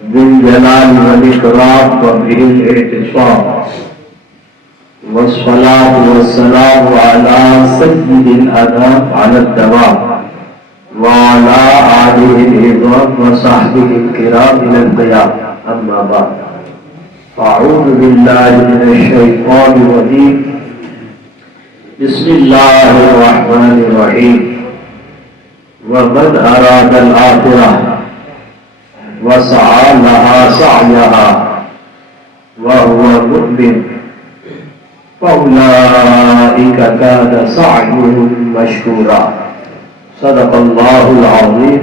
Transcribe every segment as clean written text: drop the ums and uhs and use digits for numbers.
بالجلال والإكرام وبه الاعتصام والصلاة والسلام على سيد الأنام على الدوام وعلى آله العظام وصحبه الكرام إلى القيام. أما بعد أعوذ بالله من الشيطان الرجيم. بسم الله الرحمن الرحيم. ومن أراد الآخرة وسعى لها سعيها وهو مؤمن فأولئك كان سعيهم مشكورا. صدق الله العظيم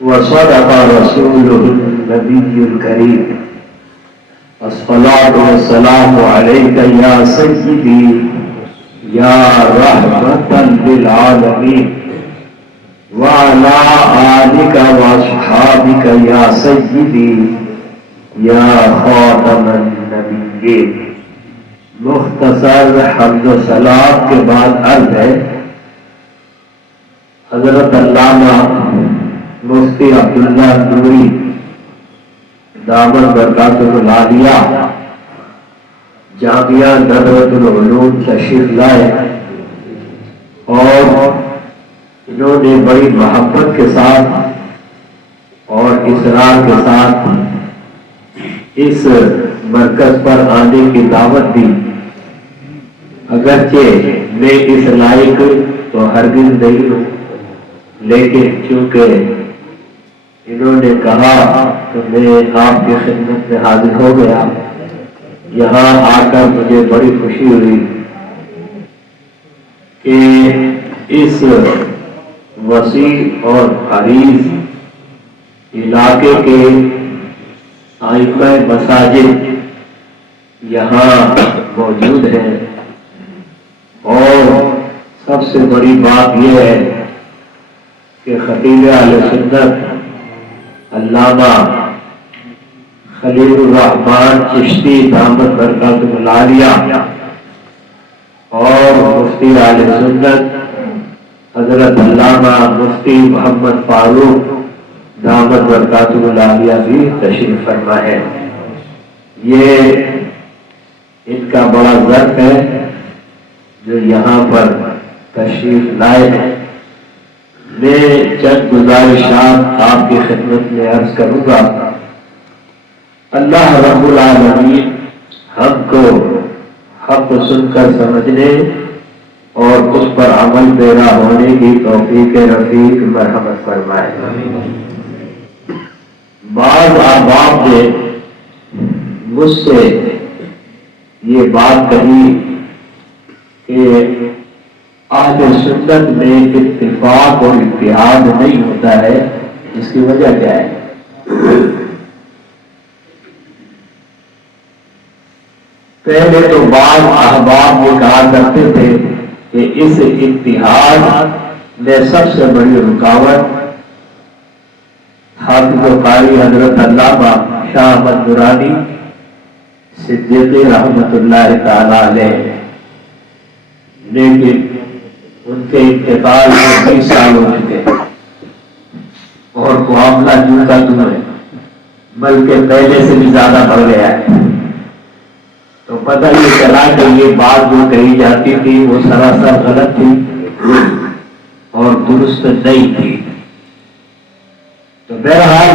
وصدق رسوله النبي الكريم. الصلاة والسلام عليك يا سيدي يا رحمة للعالمين وعلى آلك وأصحابك يا سيدي يا خاتم النبيين. مختصر حمد و سلام کے بعد عرض ہے حضرت علامہ مفتی عبداللہ نوری دامت برکاتہ العالیہ جامعہ ندوۃ العلوم تشریف لائے اور انہوں نے بڑی محبت کے ساتھ اور اصرار کے ساتھ اس مرکز پر آنے کی دعوت دی. اگرچہ میں اس لائق تو ہرگز نہیں ہوں، لیکن چونکہ انہوں نے کہا تو میں آپ کی خدمت میں حاضر ہو گیا. یہاں آ کر مجھے بڑی خوشی ہوئی کہ اس وسیع اور عریض علاقے کے ائمہ مساجد یہاں موجود ہیں، اور سب سے بڑی بات یہ ہے کہ خطیب اہل سنت علامہ خلیل الرحمن چشتی دامت برکاتہ العالیہ اور مفتی اہل سنت حضرت علامہ مفتی محمد فاروق دامت برکاتہ العالیہ بھی تشریف فرما ہے. یہ ان کا بڑا ظرف ہے جو یہاں پر تشریف لائے ہیں. میں چند گزارشات آپ کی خدمت میں عرض کروں گا. اللہ رب العالمین ہم کو حق سن کر سمجھنے اور اس پر عمل پیرا ہونے کی توفیق رفیق مرحمت فرمائے. بعض احباب نے مجھ سے یہ بات کہی کہ اہل سنت میں اتفاق اور اتحاد نہیں ہوتا ہے، اس کی وجہ کیا ہے؟ پہلے تو بعض احباب یہ کہا کرتے تھے کہ اس اتحاد میں سب سے بڑی رکاوٹ حافظ و قاری حضرت علامہ شاہ احمد نورانی صدیقی رحمۃ اللہ تعالی علیہ، لیکن ان کے انتقال میں 20 سال ہو چکے اور معاملہ یوں کا توں ہے، بلکہ پہلے سے بھی زیادہ بڑھ گیا ہے. تو پتہ یہ چلا کہ یہ بات جو کہی جاتی تھی وہ سراسر غلط تھی اور درست نہیں تھی. تو بہرحال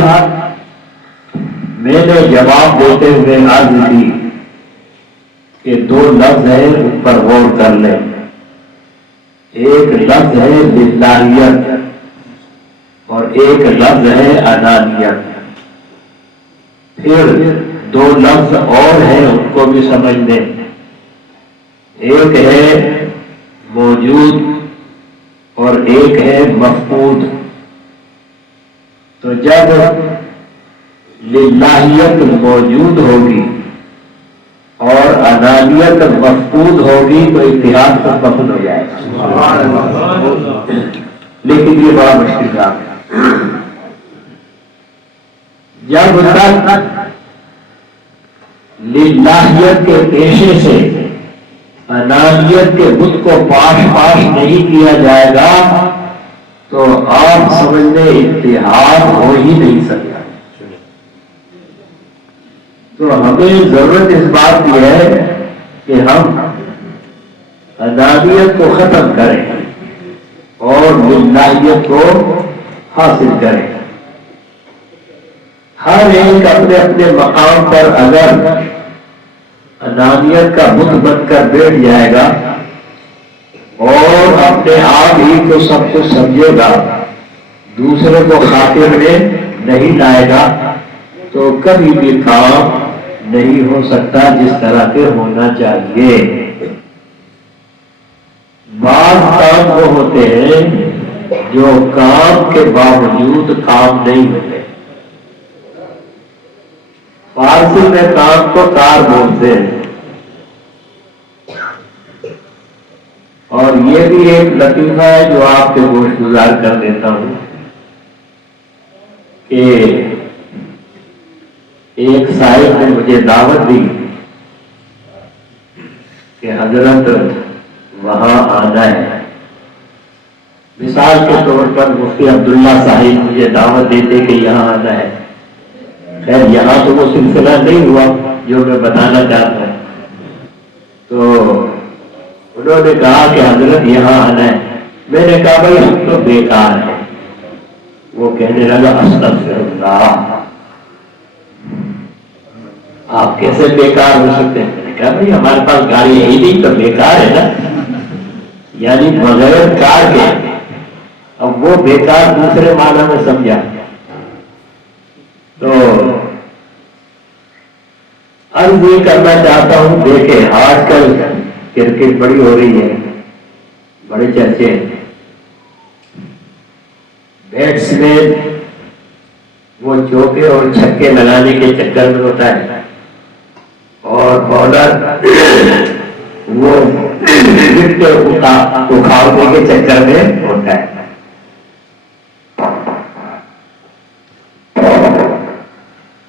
میں نے جواب دیتے ہوئے عرض کی کہ 2 لفظ ہیں، ان پر غور کر لیں. ایک لفظ ہے للہیت اور ایک لفظ ہے انانیت. پھر 2 لفظ اور ہیں، ان کو بھی سمجھ لیں. ایک ہے موجود اور ایک ہے مفقود. تو جب للہیت موجود ہوگی اور انانیت مفقود ہوگی تو اتحاد کا ختم ہو جائے گا. لیکن یہ بڑا مشکل کام ہے. جب تک للہیت کے پیشے سے انانیت کے بت کو پاش نہیں کیا جائے گا تو آپ سمجھ لیں اتحاد ہو ہی نہیں سکتا. تو ہمیں ضرورت اس بات کی ہے کہ ہم انانیت کو ختم کریں اور للہیت کو حاصل کریں. ہر ایک اپنے اپنے مقام پر اگر انانیت کا بت بن کر بیٹھ جائے گا اور اپنے آپ ہی کو سب کچھ سمجھے گا، دوسرے کو خاطر میں نہیں لائے گا، تو کبھی بھی کام نہیں ہو سکتا جس طرح کے ہونا چاہیے. بعض کام وہ ہوتے ہیں جو کام کے باوجود کام نہیں ہوتے. فارسی میں کام کو کار بولتے ہیں. اور یہ بھی ایک لطیفہ ہے جو آپ کے گوش گزار کر دیتا ہوں کہ ایک صاحب نے مجھے دعوت دی کہ حضرت وہاں آنا ہے. مثال کے طور پر مفتی عبداللہ صاحب مجھے دعوت دیتے کہ یہاں آنا ہے. خیر یہاں تو وہ سلسلہ نہیں ہوا جو میں بتانا چاہتا ہوں. تو انہوں نے کہا کہ حضرت یہاں آنا ہے. میں نے کہا بھائی ہم تو بیکار ہیں. وہ کہنے لگا استغفر اللہ، آپ کیسے بیکار ہو سکتے ہیں؟ میں نے کہا بھائی ہمارے پاس گاڑی ہے ہی نہیں تو بیکار ہے نا، یعنی بغیر کار کے. اب وہ بیکار دوسرے معنی میں سمجھا. تو عرض یہ کرنا چاہتا ہوں، دیکھیں آج کل کرکٹ بڑی ہو رہی ہے، بڑے چرچے. بیٹس مین وہ چوکے اور چھکے لگانے کے چکر میں ہوتا ہے اور بالر وہ وکٹ اکھاڑنے کے چکر میں ہوتا ہے.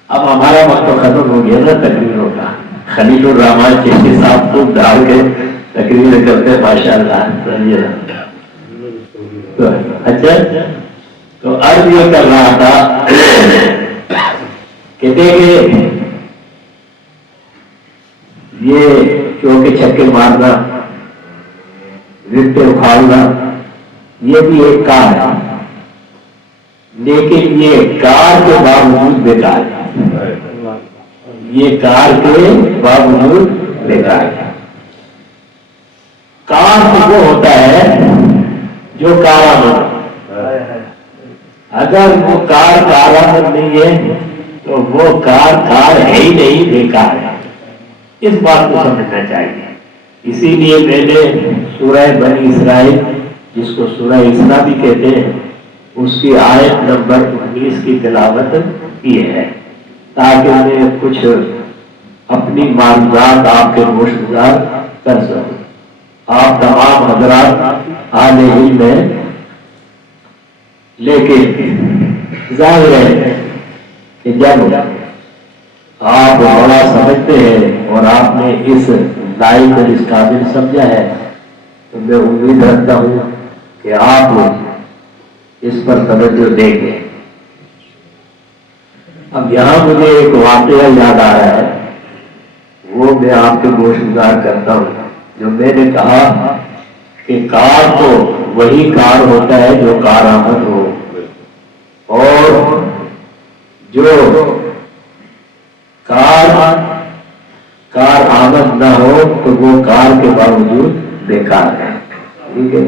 اب ہمارا وقت تو ختم ہو گیا نا تقریروں کا. خلیل الرحمان چشتی صاحب کو ڈال کے تقریر کرتے ماشاء اللہ. اچھا تو عرض یہ کر رہا تھا کہ دیکھیں یہ چوکے چھکے مارنا، وکٹیں اکھاڑنا، یہ بھی ایک کار ہے، لیکن یہ کار کے باوجود بیکار ہے. یہ کار کے باوجود بیکار ہے. کار تو وہ ہوتا ہے جو کارآمد. اگر وہ کار کارآمد نہیں ہے تو وہ کار ہے ہی نہیں، بیکار ہے. اس بات کو سمجھنا چاہیے. اسی لیے میں نے سورہ بنی اسرائیل جس کو سورہ اسراء بھی کہتے ہیں اس کی آیت نمبر 19 کی تلاوت کی ہے تاکہ میں کچھ اپنی معلومات آپ کے گوش گزار کر سکوں. آپ تمام حضرات اہل علم ہیں، لیکن ظاہر ہے کہ جب آپ بڑا سمجھتے ہیں اور آپ نے اس لائق اور اس قابل سمجھا ہے تو میں امید رکھتا ہوں کہ آپ اس پر توجہ دیں گے. اب یہاں مجھے ایک واقعہ یاد آ رہا ہے، وہ میں آپ کے گوش گزار کرتا ہوں. جو میں نے کہا کہ کار تو وہی کار ہوتا ہے جو کارآمد ہو، اور جو کار آمد نہ ہو تو وہ کار کے باوجود بیکار ہے. ٹھیک ہے.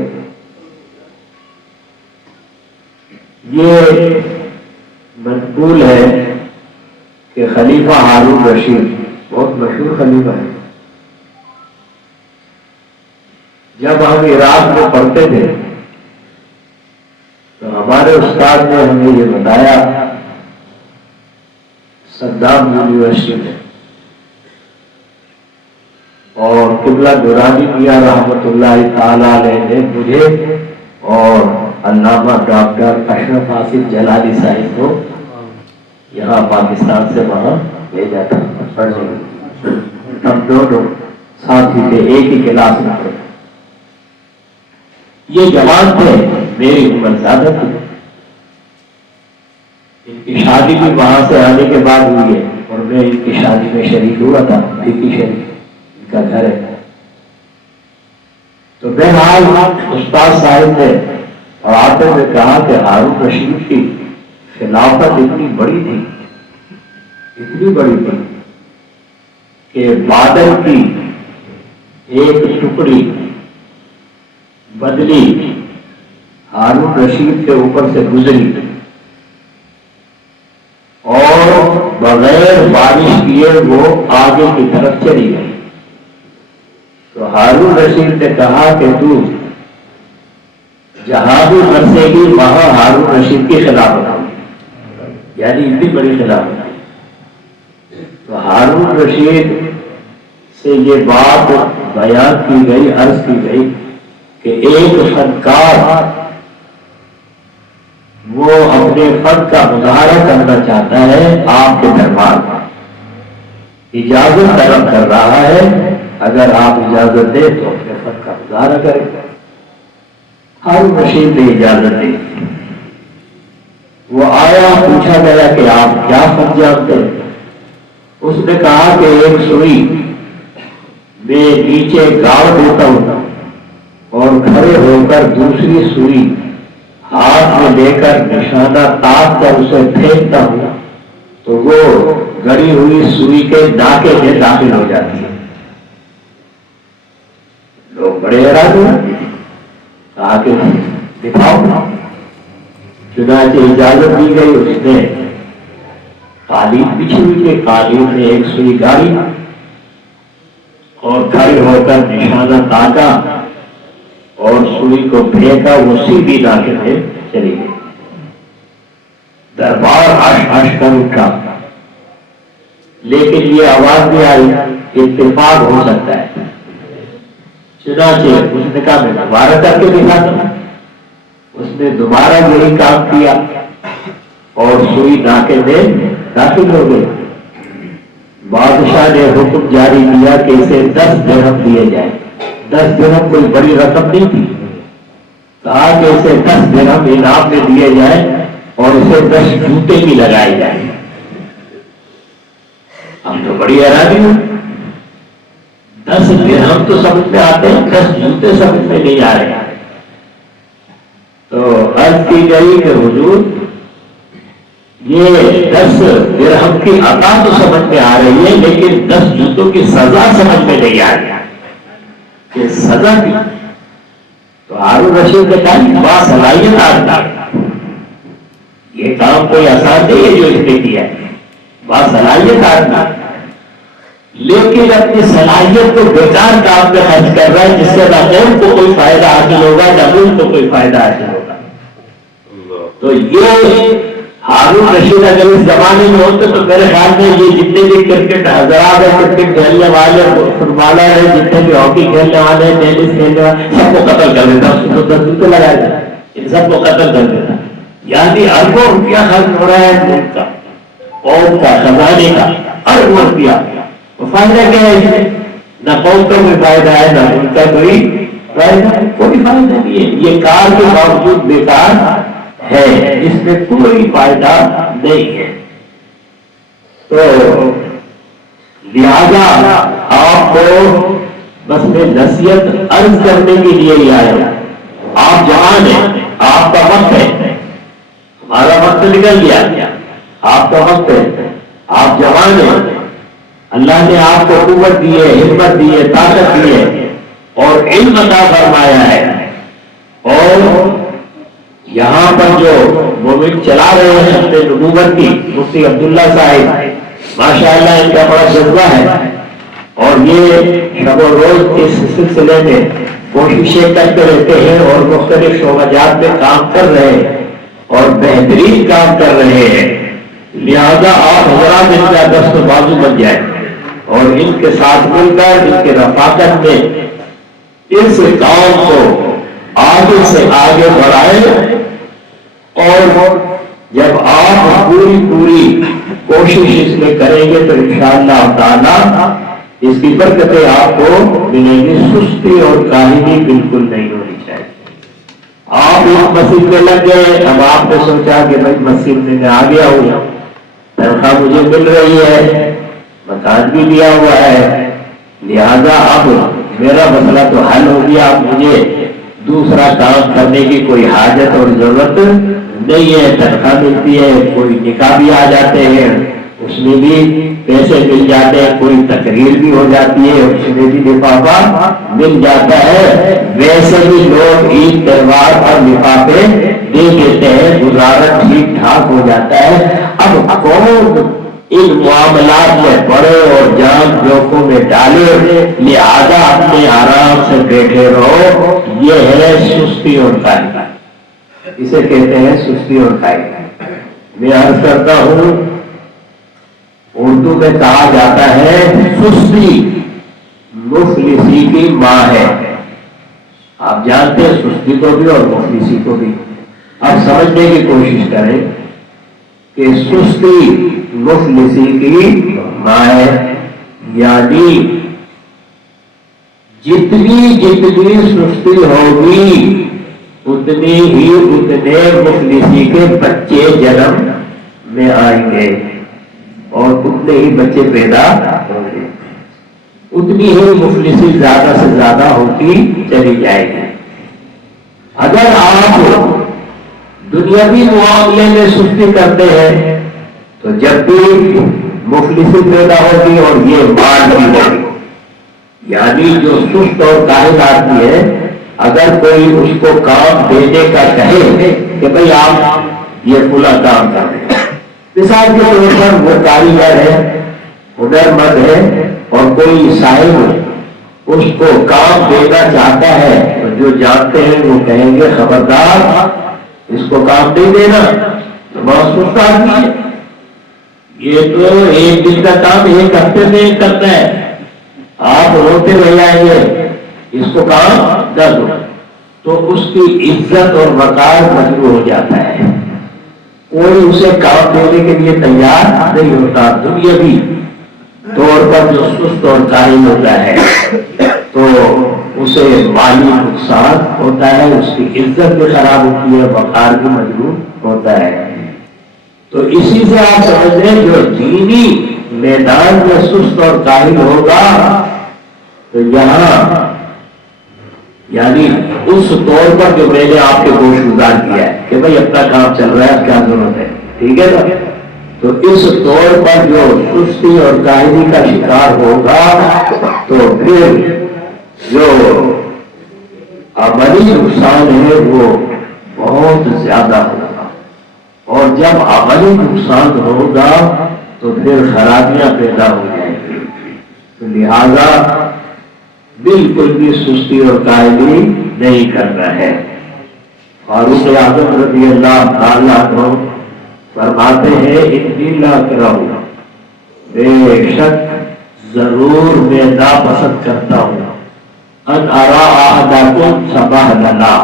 یہ منقول ہے کہ خلیفہ ہارون رشید بہت مشہور خلیفہ ہے. جب ہم عراق میں پڑھتے تھے تو ہمارے استاد نے ہمیں یہ بتایا صدام یونیورسٹی میں، اور قبلہ دورانی میاں رحمت اللہ تعالی علیہ نے مجھے اور علامہ ڈاکٹر اشرف آصف جلالی صاحب کو یہاں پاکستان سے وہاں بھیجا تھا پڑھنے. ہم دونوں ساتھی تھے، ایک ہی کلاس میں تھے. یہ جوان تھے، میری عمر زیادہ تھی. ان کی شادی بھی وہاں سے آنے کے بعد ہوئی ہے. اور میں ان کی شادی میں شریک ہوا تھا، بھیکی شریف ان کا گھر ہے۔ تو بہرحال استاد صاحب نے اور آتے ہوئے کہا کہ ہارون رشید کی خلافت اتنی بڑی تھی، اتنی بڑی تھی کہ بادل کی ایک ٹکڑی بدلی ہارون رشید کے اوپر سے گزری اور بغیر بارش کیے وہ آگے کی طرف چلی گئی۔ تو ہارون رشید نے کہا کہ تو جہاں بھی مرسے گی وہاں ہارون رشید کی خلافت ہوگی، یعنی اتنی بڑی خلافت۔ تو ہارون رشید سے یہ بات بیان کی گئی، عرض کی گئی کہ ایک فنکار وہ اپنے فن کا مظاہرہ کرنا چاہتا ہے آپ کے دربار میں، اجازت طلب کر رہا ہے، اگر آپ اجازت دیں تو اپنے فن کا مظاہرہ کریں۔ ہارون رشید نے اجازت دی، وہ آیا، پوچھا گیا کہ آپ کیا فن جانتے ہیں؟ اس نے کہا کہ ایک سوئی میں نیچے گاڑ دیتا ہوں اور کھڑے ہو کر دوسری سوئی ہاتھ میں لے کر نشانہ تاک کر اسے پھینکتا ہوں تو وہ گڑی ہوئی سوئی کے ناکے میں داخل ہو جاتی ہے۔ لوگ بڑے حیران ہوئے، کہا کہ دکھاؤ۔ چنانچہ اجازت دی گئی، اس نے قالین بچھی ہوئی تھی، قالین میں ایک سوئی گاڑی اور کھڑے ہو کر نشانہ تاکا اور سوئی کو پھینکا، وہ سیدھی ناکے میں چلی گئی۔ دربار ہش ہش کر اٹھا، لیکن یہ آواز بھی آئی کہ اتفاق ہو سکتا ہے۔ چنانچہ اس نے کہا میں دوبارہ کر کے دکھاتا ہوں۔ اس نے دوبارہ یہی کام کیا اور سوئی ناکے میں داخل ہو گئی۔ بادشاہ نے حکم جاری کیا کہ اسے 10 درہم دیے جائیں۔ 10 درہم کوئی بڑی رقم نہیں تھی، کہا کہ اسے 10 درہم انعام میں دیے جائیں اور اسے 10 جوتے بھی لگائے جائیں۔ ہم تو بڑی حیرانی ہوئی، 10 درہم تو سمجھ میں آتے ہیں، 10 جوتے سمجھ میں نہیں آ رہے۔ تو عرض کی گئی کہ حضور یہ 10 درہم کی عطا تو سمجھ میں آ رہی ہے، لیکن 10 جوتوں کی سزا سمجھ میں نہیں آ رہی کہ سزا کی۔ تو ہارون رشید نے کہا باصلاحیت آدمی، یہ کام کوئی آسان نہیں ہے جو اس نے کیا ہے، باصلاحیت آدمی، لیکن اپنی صلاحیت کو بیکار کام میں خرچ کر رہا ہے، جس سے نہ قوم کو کوئی فائدہ حاصل ہوگا نہ ملک کو کوئی فائدہ حاصل ہوگا۔ تو یہ ہارون رشید اگر اس زمانے میں ہوتے تو میرے خیال میں یہ جتنے بھی کرکٹ حضرات ہیں، کرکٹ کھیلنے والے، فٹ بالر ہیں، جتنے بھی ہاکی کھیلنے والے ہیں، ٹینس کھیلنے والے، سب کو قتل کر دیتا، اس کو 10 جوتے لگائے جاتے، ان سب کو قتل کر دیتا۔ یعنی اربوں روپیہ خرچ ہو رہا ہے ملک کا، قوم کا، خزانے کا اربوں روپیہ، تو فائدہ کیا ہے اس میں؟ نہ قوم کا کوئی فائدہ ہے نہ ملک کا کوئی فائدہ، کوئی فائدہ نہیں ہے، یہ کار کے باوجود بیکار ہے، اس میں کوئی فائدہ نہیں ہے۔ تو لہذا آپ کو بس میں نصیحت عرض کرنے کے لیے ہی آیا، آپ جوان ہیں، آپ کا وقت ہے، ہمارا وقت نکل گیا، آپ کا وقت ہے، آپ جوان ہیں، اللہ نے آپ کو قوت دی ہے، ہمت دی ہے، طاقت دی ہے اور علم عطا فرمایا ہے، اور یہاں پر جو مومن چلا رہے ہیں اپنے نبوت کی، مفتی عبداللہ صاحب ماشاءاللہ ان کا بڑا جذبہ ہے، اور یہ شب و روز اس سلسلے میں کوششیں کرتے رہتے ہیں اور مختلف شعبات میں کام کر رہے ہیں اور بہترین کام کر رہے ہیں۔ لہذا آپ حضرات ان کا دست و بازو بن جائیں اور ان کے ساتھ مل کر ان کے رفاقت میں اس کام کو آگے سے آگے بڑھائے، اور جب آپ پوری کوشش اس میں کریں گے تو انشاءاللہ تعالیٰ اس کی برکتیں آپ کو ملیں گی۔ سستی اور کاہلی بالکل نہیں ہونی چاہیے۔ آپ اس مسجد میں لگ گئے، اب آپ نے سوچا کہ بھائی مسجد میں آ گیا ہوں تنخواہ مجھے مل رہی ہے، مکان بھی لیا ہوا ہے، لہذا اب میرا مسئلہ تو حل ہو گیا، اب مجھے دوسرا کام کرنے کی کوئی حاجت اور ضرورت نہیں ہے، تنخواہ ملتی ہے، کوئی نکاح بھی آ جاتے ہیں اس میں بھی پیسے مل جاتے ہیں، کوئی تقریر بھی ہو جاتی ہے اس میں بھی لفافہ مل جاتا ہے، ویسے بھی لوگ عید تہوار اور لفافے دے دیتے ہیں، گزارا ٹھیک ٹھاک ہو جاتا ہے۔ اب کون ان معاملات میں پڑے اور جان جوکوں میں ڈالے، لہذا اپنے آرام سے بیٹھے رہو، یہ ہے سستی اور کاہلی، اسے کہتے ہیں سستی اور کاہلی۔ میں عرض کرتا ہوں اردو میں کہا جاتا ہے سستی مفلسی کی ماں ہے۔ آپ جانتے ہیں سستی کو بھی اور مفلسی کو بھی۔ اب سمجھنے کی کوشش کریں کہ سستی مفلسی کی ماں ہے، یعنی جتنی سستی ہوگی اتنے مفلسی کے بچے جنم میں آئیں گے اور اتنے ہی بچے پیدا ہوں گے، اتنی ہی مفلسی زیادہ سے زیادہ ہوتی چلی جائے گی۔ اگر آپ دنیاوی معاملے میں سستی کرتے ہیں تو جب بھی مفلسی پیدا ہوگی اور یہ مال بھی ہوگی، یعنی جو سست اور کاہل آدمی ہے، اگر کوئی اس کو کام دینے کا کہے کہ بھئی آپ یہ فلاں کام کر دیں، مثال کے طور پر وہ کاریگر ہے، ہنر مند ہے اور کوئی صاحب اس کو کام دینا چاہتا ہے تو جو جانتے ہیں وہ کہیں گے خبردار اس کو کام نہیں دینا، تو بہت سست آدمی ہے، یہ تو ایک دن کا کام ایک ہفتے میں کرتا ہے، آپ روتے رہ جائیں گے اس کو کام نہ دو، تو اس کی عزت اور وقار مجروح ہو جاتا ہے، کوئی اسے کام دینے کے لیے تیار نہیں ہوتا۔ دنیاوی طور پر جو سست اور کاہل ہوتا ہے تو اسے مالی نقصان ہوتا ہے، اس کی عزت بھی خراب ہوتی ہے، وقار بھی مجروح ہوتا ہے۔ تو اسی سے آپ سمجھ لیں جو دینی میدان میں سست اور کاہل ہوگا تو یہاں یعنی اس طور پر جو میں نے آپ کے گوش گزار کیا ہے کہ بھئی اپنا کام چل رہا ہے، کیا ضرورت ہے، ٹھیک ہے نا، تو اس طور پر جو سستی اور کاہلی کا شکار ہوگا تو پھر جو عملی نقصان ہے وہ بہت زیادہ ہوگا، اور جب عملی نقصان ہوگا تو پھر خرابیاں پیدا ہو جائیں گی، تو لہذا بالکل بھی سستی اور کاہلی نہیں کرنا ہے۔ فاروق اعظم رضی اللہ تعالیٰ عنہ فرماتے ہیں انی لاکرہ، بے شک ضرور میں ناپسند کرتا ہوں، ان ارا احدکم سبح لنا،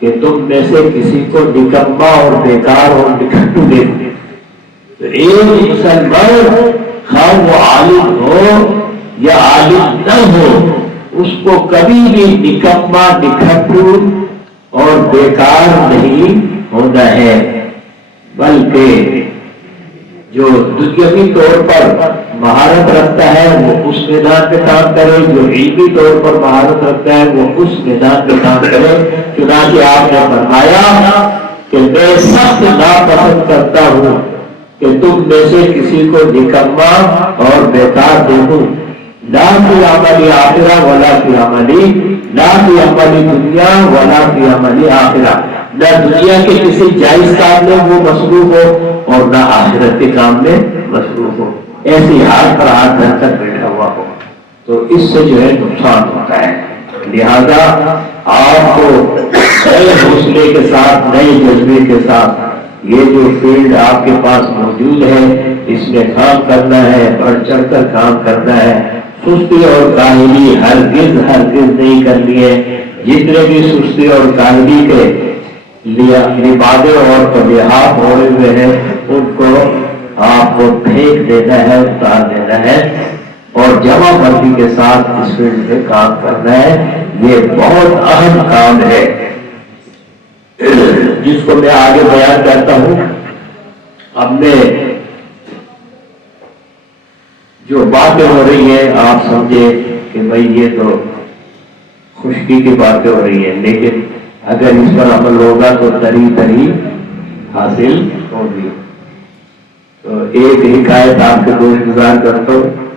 کہ تم میں سے کسی کو نکما اور بیکار اور نکھٹو دیکھو۔ تو ایک مسلمان خواہ وہ عالم ہو یا عالم نہ ہو، اس کو کبھی بھی نکما نکھٹو اور بیکار نہیں ہونا ہے، بلکہ جو دنیاوی طور پر مہارت رکھتا ہے وہ اس میدان پہ کام کرے، جو علمی طور پر مہارت رکھتا ہے وہ اس میدان پہ کام کرے۔ چنانچہ آپ نے فرمایا کہ میں سخت ناپسند کرتا ہوں کہ تم میں سے کسی کو نکما اور بیکار دیکھوں، لا فی عمل آخرہ ولا فی عملی، لا فی عمل دنیا ولا فی عمل آخرہ، نہ دنیا کے کسی جائز کام میں وہ مصروف ہو اور نہ آخرت کے کام میں مصروف ہو، ایسی حال پر ہاتھ دھر کر بیٹھا ہوا ہو، تو اس سے جو ہے نقصان ہوتا ہے۔ لہذا آپ کو نئے حوصلے کے ساتھ، نئے جذبے کے ساتھ یہ جو فیلڈ آپ کے پاس موجود ہے اس میں کام کرنا ہے، بڑھ چڑھ کر کام کرنا ہے، سستی اور کاہلی ہرگز نہیں کرنی ہے۔ جتنے بھی سستی اور کاہلی کے لبادے اور لحاظ ہوئے ہوئے ہیں ان کو آپ کو پھینک دینا ہے، اتار دینا ہے اور جمع بندی کے ساتھ اس فیلڈ میں کام کرنا ہے۔ یہ بہت اہم کام ہے جس کو میں آگے بیان کرتا ہوں۔ ہم نے جو باتیں ہو رہی ہیں آپ سمجھے کہ بھائی یہ تو خشکی کی باتیں ہو رہی ہیں، لیکن اگر اس پر عمل ہوگا تو تری تری حاصل ہوگی۔ تو ایک حکایت آپ کو گوش گزار کرتا ہوں۔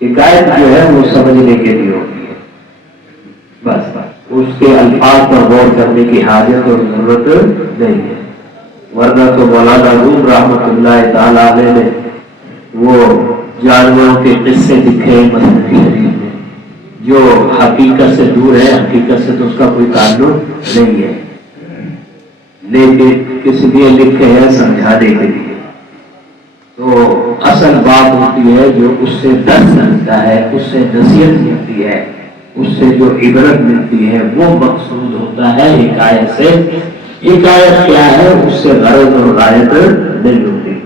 حکایت جو ہے وہ سمجھنے کے لیے ہوتی ہے، بس اس کے الفاظ پر غور کرنے کی حاجت اور ضرورت نہیں ہے، ورنہ تو مولانا روم رحمۃ اللہ تعالیٰ علیہ نے وہ جانوروں کے قصے لکھے مسند شریف میں جو حقیقت سے دور ہے، حقیقت سے تو اس کا کوئی تعلق نہیں ہے، لیکن کس لیے لکھے ہیں؟ سمجھانے کے لیے۔ تو اصل بات ہوتی ہے جو اس سے درس ملتا ہے، اس سے نصیحت ملتی ہے، اس سے جو عبرت ملتی ہے، وہ مقصود ہوتا ہے حکایت سے۔ حکایت کیا ہے؟ اس سے غرض اور غایت نہیں ہوتی۔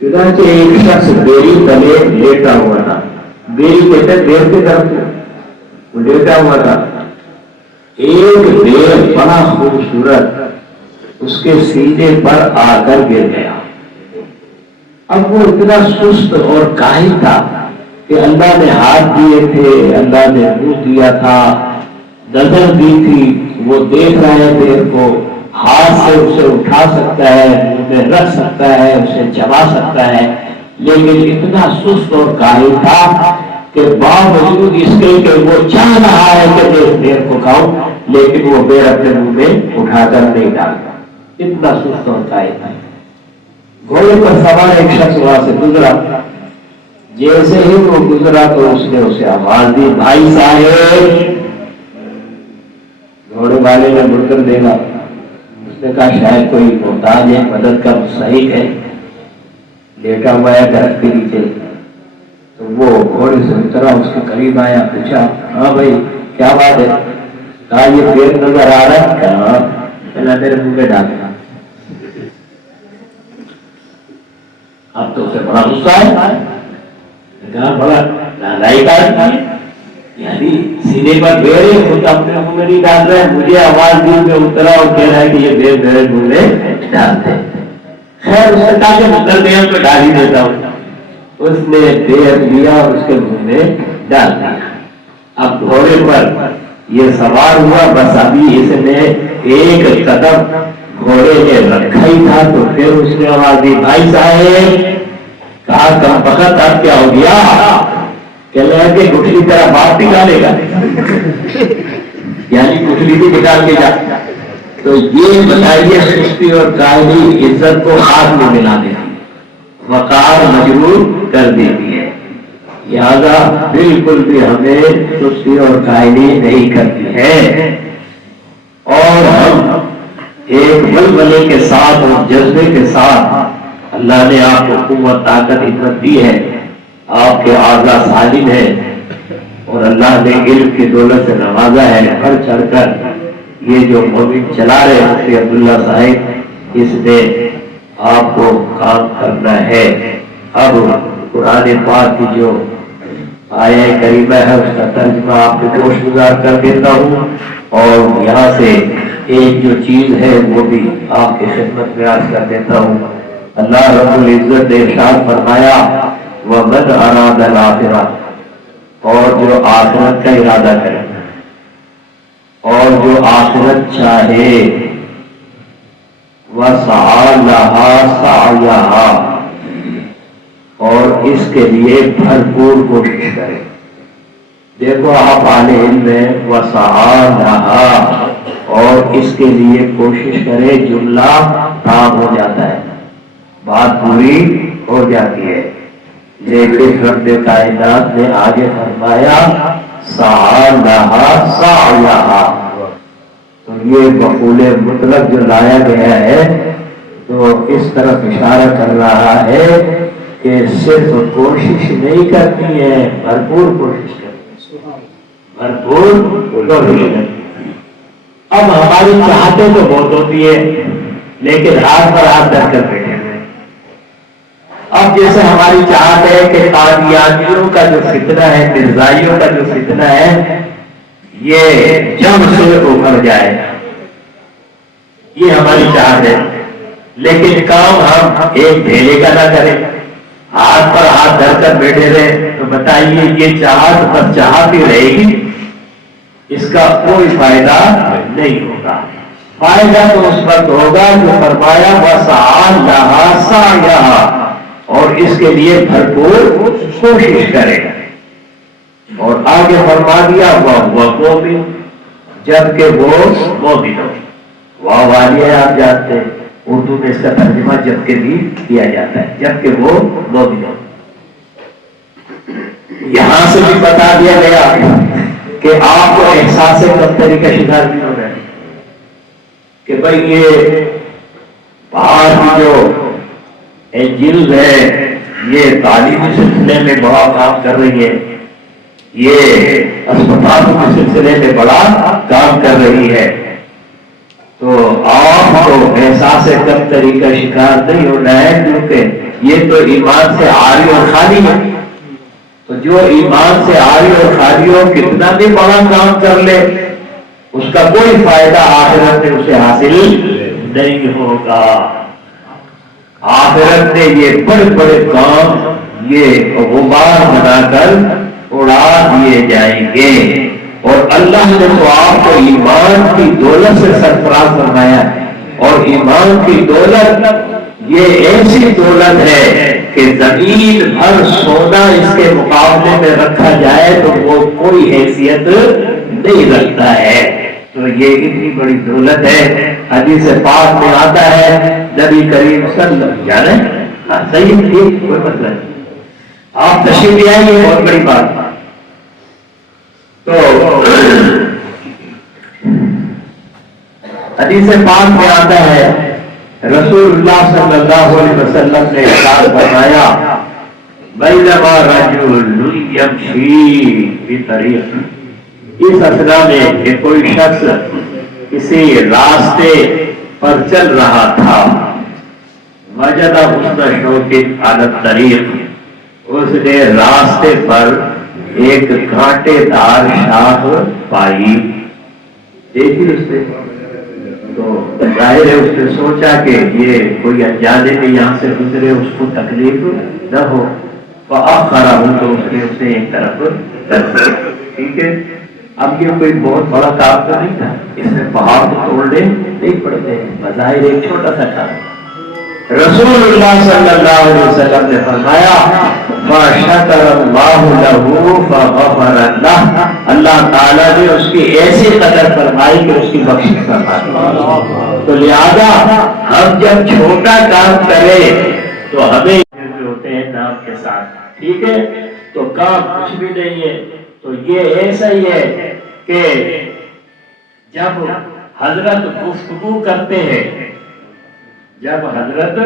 چنانچہ ایک شخص بیری تلے لیٹا ہوا تھا، بیری کہتے ہیں بیر کے طرف، وہ لیٹا ہوا تھا، ایک بیر بڑا خوبصورت اس کے سینے پر آ کر گر گیا۔ اب وہ اتنا سست اور کاہل تھا کہ اللہ نے ہاتھ دیے تھے، اللہ نے منہ دیا تھا، نظر دی تھی، وہ دیکھ رہا ہے بیر کو، ہاتھ سے اسے اٹھا سکتا ہے، منہ میں رکھ سکتا ہے، اسے چبا سکتا ہے، لیکن اتنا سست اور کاہل تھا کہ باوجود اس کے کہ وہ چاہ رہا ہے کہ میں اس بیر کو کھاؤں، لیکن وہ بیر اپنے منہ میں اٹھا کر نہیں ڈالتا، اتنا سست اور کاہل تھا۔ گھوڑے پر سوار ایک شخص وہاں سے گزرا، جیسے ہی وہ گزرا تو اس نے اسے آواز دی، بھائی صاحب۔ گھوڑے والے نے مڑ کر دیکھا، اس نے کہا شاید کوئی محتاج ہے، مدد کا مستحق ہے، لیٹا ہوا ہے درخت کے نیچے۔ تو وہ گھوڑے سے اترا، اس کے قریب آیا، پوچھا ہاں بھائی کیا بات ہے؟ کہا یہ بیر نظر آ رہا ہے؟ کہا پہلا میرے منہ میں ڈالا۔ اب تو اسے بڑا غصہ ہے، کہا بڑا نالائق آدمی ہے، یعنی سینے پر بیر ہے، خود اپنے منہ میں نہیں ڈال رہا ہے، مجھے آواز دی میں اترا اور کہہ رہا ہے کہ یہ بیر میرے منہ میں ڈال دے۔ خیر اس نے کہا کہ اتر دیا تو ڈال ہی دیتا ہوں۔ اس نے بیر لیا اور اس کے منہ میں ڈال دیا۔ اب گھوڑے پر یہ سوار ہوا، بس ابھی اس نے ایک قدم گھوڑے نے رکھا ہی تھا تو پھر اس نے آواز دی، بھائی صاحب۔ کہا کم وقت اب کیا ہو گیا؟ کہ گٹھلی طرح بات نکالے گا، یعنی گٹھلی بھی نکال کے جا۔ تو یہ بتائیے سستی اور کاہلی عزت کو ہاتھ میں ملا دیتی، وقار مجرور کر دیتی ہے، لہذا بالکل بھی ہمیں سستی اور کاہلی نہیں کرتی ہے، اور ہم ایک بلبلے کے ساتھ اور جذبے کے ساتھ، اللہ نے آپ کو قوت طاقت ہمت دی ہے، آپ کے اعضاء سالم ہیں، اور اللہ نے علم کی دولت سے نوازا ہے، بڑھ چڑھ کر یہ جو مومن چلا رہے مفتی عبداللہ صاحب، اس نے آپ کو کام کرنا ہے۔ اب قرآن پاک کی جو آیہ کریمہ ہے اس کا ترجمہ آپ کو گوش گزار کر دیتا ہوں، اور یہاں سے ایک جو چیز ہے وہ بھی آپ کی خدمت میں عرض کر دیتا ہوں۔ اللہ رب العزت نے ارشاد فرمایا، وَمَنْ أَرَادَ الْآخِرَةَ، اور جو آخرت کا ارادہ کرے، اور جو آخرت چاہے، وَسَعَى لَهَا سَعْيَهَا، اور اس کے لیے بھرپور کوشش کرے۔ دیکھو آپ عالم علم میں وَسَعَى لَهَا، اور اس کے لیے کوشش کرے، جملہ تام ہو جاتا ہے، بات پوری ہو جاتی ہے، لیکن رب کائنات نے آگے فرمایا سعی لہا سعیہا، تو یہ مفعول مطلق جو لایا گیا ہے تو اس طرف اشارہ کر رہا ہے کہ صرف کوشش نہیں کرنی ہے، بھرپور کوشش کرنی ہے، بھرپور کوشش کرنی ہے۔ اب ہماری چاہتیں تو بہت ہوتی ہے، لیکن ہاتھ پر ہاتھ رکھ کر بیٹھے ہوئے۔ اب جیسے ہماری چاہت ہے کہ قادیانیوں کا جو فتنہ ہے، مرزائیوں کا جو فتنہ ہے، یہ جم سے ابھر جائے، یہ ہماری چاہت ہے، لیکن کام ہم ایک ڈھیلے کا نہ کریں، ہاتھ پر ہاتھ دھر کر بیٹھے رہے تو بتائیے یہ چاہت بس چاہت ہی رہے گی، اس کا کوئی فائدہ نہیں ہوگا۔ فائدہ تو اس وقت ہوگا جو فرمایا وسعی لہا سعیہا، اور اس کے لیے بھرپور کوشش کرے۔ اور آگے فرما دیا وَهُوَ مُؤْمِنٌ، جبکہ وہ مومن ہو۔ واہ والیہ آپ جانتے ہیں، اردو میں اس کا ترجمہ جبکہ بھی کیا جاتا ہے، جبکہ وہ مومن ہو۔ یہاں سے بھی بتا دیا گیا کہ آپ کو احساس کمتری کا شکار نہیں ہو رہا ہے کہ بھئی یہ باہر کی جو انجل ہے یہ تعلیمی سلسلے میں بڑا کام کر رہی ہے، یہ اسپتالوں کے سلسلے میں بڑا کام کر رہی ہے، تو آپ کو احساس کمتری کا شکار نہیں ہونا ہے، کیونکہ یہ تو ایمان سے عاری اور خالی ہے۔ تو جو ایمان سے عاری اور خالی ہو کتنا بھی بڑا کام کر لے اس کا کوئی فائدہ آخرت میں اسے حاصل نہیں ہوگا۔ آخرت میں یہ بڑے بڑے کام یہ غبار بنا کر اڑا دیے جائیں گے، اور اللہ نے تو آپ کو ایمان کی دولت سے سرفراز فرمایا ہے، اور ایمان کی دولت یہ ایسی دولت ہے کہ زمین بھر سونا اس کے مقابلے میں رکھا جائے تو وہ کوئی حیثیت نہیں رکھتا ہے۔ تو یہ اتنی بڑی دولت ہے، حدیث پاک میں آتا ہے نبی کریم صلی اللہ علیہ وسلم جانے صحیح ٹھیک کوئی مطلب نہیں، آپ تشریف لے آئیے، بہت بڑی بات۔ تو حدیث پاک میں آتا ہے رسول اللہ صلی اللہ علیہ وسلم نے ارشاد فرمایا بینما رجل یمشی فی طریق، اس اثنا میں کہ کوئی شخص کسی راستے پر چل رہا تھا، وجد حسن شوک علی الطریق، اس نے راستے پر ایک کانٹے دار شاخ پائی، دیکھی اس نے تو ظاہر ہے اس نے سوچا کہ یہ کوئی انجانے میں یہاں سے گزرے اس کو تکلیف نہ ہو، فأخرہ، تو اس نے اسے ایک طرف کر دیا۔ ٹھیک ہے، اب یہ کوئی بہت بڑا کام تو نہیں تھا، اس میں پہاڑ تو توڑنے نہیں پڑتے ہیں، بظاہر ایک چھوٹا سا کام۔ رسول اللہ صلی اللہ علیہ وسلم نے فرمایا فَشَكَرَ اللَّهُ لَهُ فَغَفَرَ لَهُ، اللہ تعالیٰ نے اس کی ایسی قدر فرمائی کہ اس کی بخشش فرمائی۔ تو لہذا ہم جب چھوٹا کام کریں تو ہمیں ہوتے ہیں نام کے ساتھ، ٹھیک ہے، تو کام کچھ بھی نہیں ہے۔ تو یہ ایسا ہی ہے کہ جب حضرت گفتگو کرتے ہیں، جب حضرت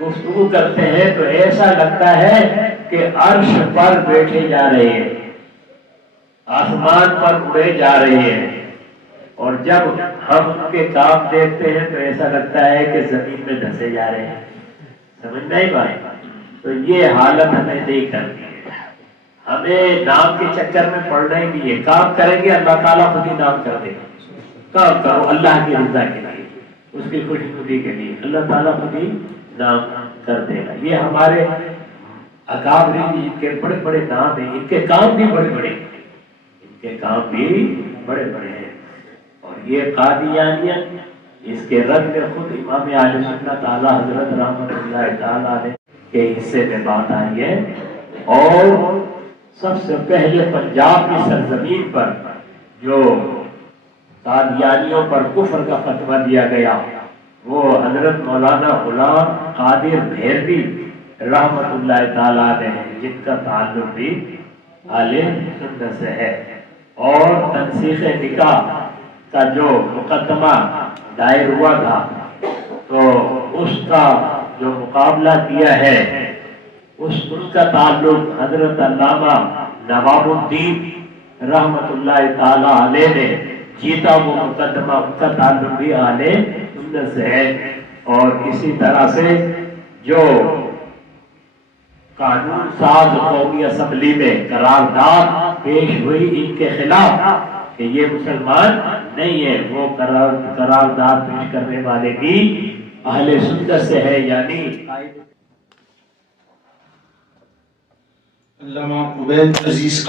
گفتگو کرتے ہیں تو ایسا لگتا ہے کہ عرش پر بیٹھے جا رہے ہیں، آسمان پر اڑے جا رہے ہیں، اور جب ہم ان کے کام دیکھتے ہیں تو ایسا لگتا ہے کہ زمین میں دھسے جا رہے ہیں۔ سمجھ نہیں بھائی؟ تو یہ حالت ہمیں نہیں کرنی ہے، ہمیں نام کے چکر میں پڑنا ہی نہیں ہے۔ کام کریں گے اللہ تعالیٰ خود ہی نام کر دے گا، کام کرو اللہ کی رضا کے لیے، اس کی خوشی خودی کے لیے، اللہ تعالیٰ خود ہی نام کر دے گا۔ یہ ہمارے اکابرین ان کے بڑے بڑے نام ہیں، ان کے کام بھی بڑے بڑے، ان کے کام بھی بڑے بڑے ہیں۔ اور یہ قادیانیہ، اس کے رد میں خود امام اہل سنت اعلیٰ حضرت رحمۃ اللہ تعالیٰ علیہ کے حصے میں بات آئی ہے، اور سب سے پہلے پنجاب کی سرزمین پر جو قادیانیوں پر کفر کا فتویٰ دیا گیا وہ حضرت مولانا غلام قادر بھیروی رحمت اللہ تعالیٰ نے، جن کا تعلق بھی اہل سنت سے ہے، اور تنسیخ نکاح کا جو مقدمہ دائر ہوا تھا تو اس کا جو مقابلہ کیا ہے اس کا تعلق حضرت علامہ نواب الدین رحمت اللہ تعالیٰ علیہ نے جیتا وہ مقدمہ، ان کا تعلق بھی اہل سنت سے ہے۔ اور اسی طرح سے جو قانون ساز قومی اسمبلی میں قرارداد پیش ہوئی ان کے خلاف کہ یہ مسلمان نہیں ہے، وہ قرارداد پیش کرنے والے بھی اہل سنت سے ہے، یعنی علامہ عبید عزیز